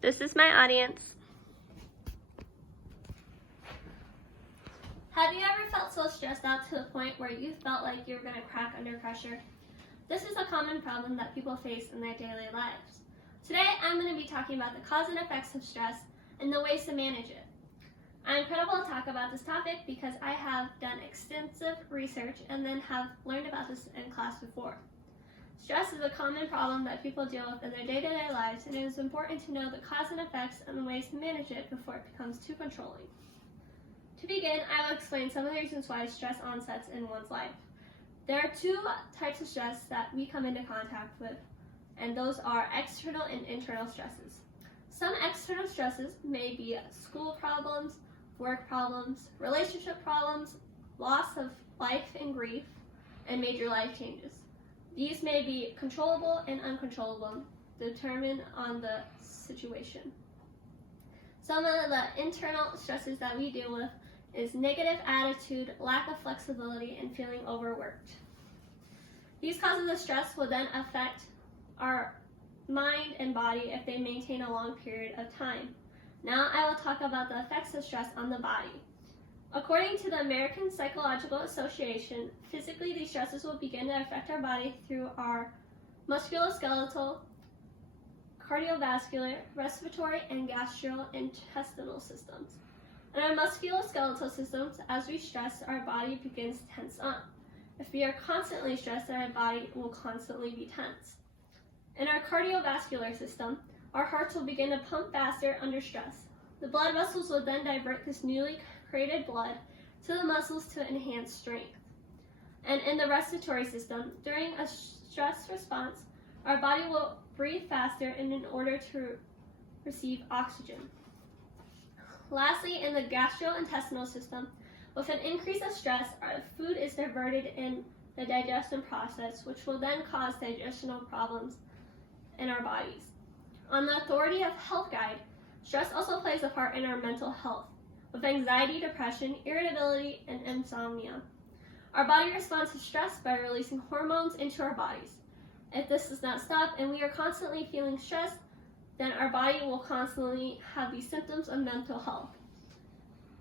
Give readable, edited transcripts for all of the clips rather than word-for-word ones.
This is my audience. Have you ever felt so stressed out to the point where you felt like you were going to crack under pressure? This is a common problem that people face in their daily lives. Today, I'm going to be talking about the cause and effects of stress and the ways to manage it. I'm incredible to talk about this topic because I have done extensive research and then have learned about this in class before. Stress is a common problem that people deal with in their day-to-day lives, and it is important to know the cause and effects and the ways to manage it before it becomes too controlling. To begin, I will explain some of the reasons why stress onsets in one's life. There are two types of stress that we come into contact with, and those are external and internal stresses. Some external stresses may be school problems, work problems, relationship problems, loss of life and grief, and major life changes. These may be controllable and uncontrollable, determined on the situation. Some of the internal stresses that we deal with is negative attitude, lack of flexibility, and feeling overworked. These causes of stress will then affect our mind and body if they maintain a long period of time. Now I will talk about the effects of stress on the body. According to the American Psychological Association, physically these stresses will begin to affect our body through our musculoskeletal, cardiovascular, respiratory, and gastrointestinal systems. In our musculoskeletal systems, as we stress, our body begins to tense up. If we are constantly stressed, our body will constantly be tense. In our cardiovascular system, our hearts will begin to pump faster under stress. The blood vessels will then divert this newly created blood to the muscles to enhance strength. And in the respiratory system, during a stress response, our body will breathe faster in order to receive oxygen. Lastly, in the gastrointestinal system, with an increase of stress, our food is diverted in the digestion process, which will then cause digestional problems in our bodies. On the Authority of Health Guide, stress also plays a part in our mental health, with anxiety, depression, irritability, and insomnia. Our body responds to stress by releasing hormones into our bodies. If this does not stop and we are constantly feeling stressed, then our body will constantly have these symptoms of mental health.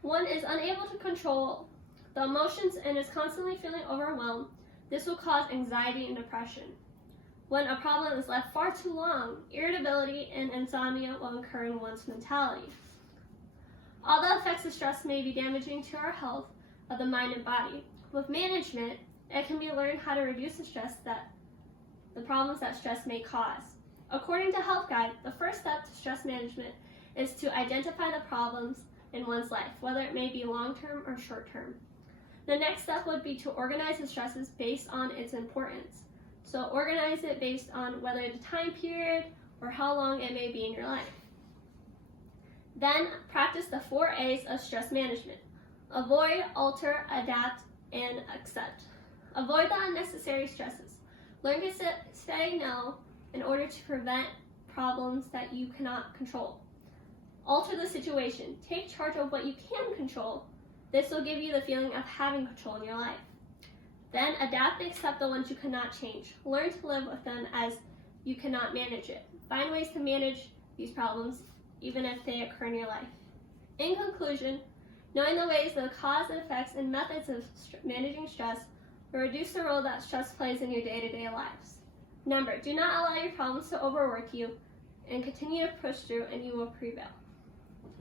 One is unable to control the emotions and is constantly feeling overwhelmed. This will cause anxiety and depression. When a problem is left far too long, irritability and insomnia will occur in one's mentality. All the effects of stress may be damaging to our health of the mind and body. With management, it can be learned how to reduce the problems that stress may cause. According to Health Guide, the first step to stress management is to identify the problems in one's life, whether it may be long-term or short-term. The next step would be to organize the stresses based on its importance. So organize it based on whether the time period or how long it may be in your life. Then practice the 4 A's of stress management: avoid, alter, adapt, and accept. Avoid the unnecessary stresses. Learn to say no in order to prevent problems that you cannot control. Alter the situation. Take charge of what you can control. This will give you the feeling of having control in your life. Then adapt and accept the ones you cannot change. Learn to live with them as you cannot manage it. Find ways to manage these problems even if they occur in your life. In conclusion, knowing the ways, the cause and effects, and methods of managing stress will reduce the role that stress plays in your day-to-day lives. Remember, do not allow your problems to overwork you, and continue to push through and you will prevail.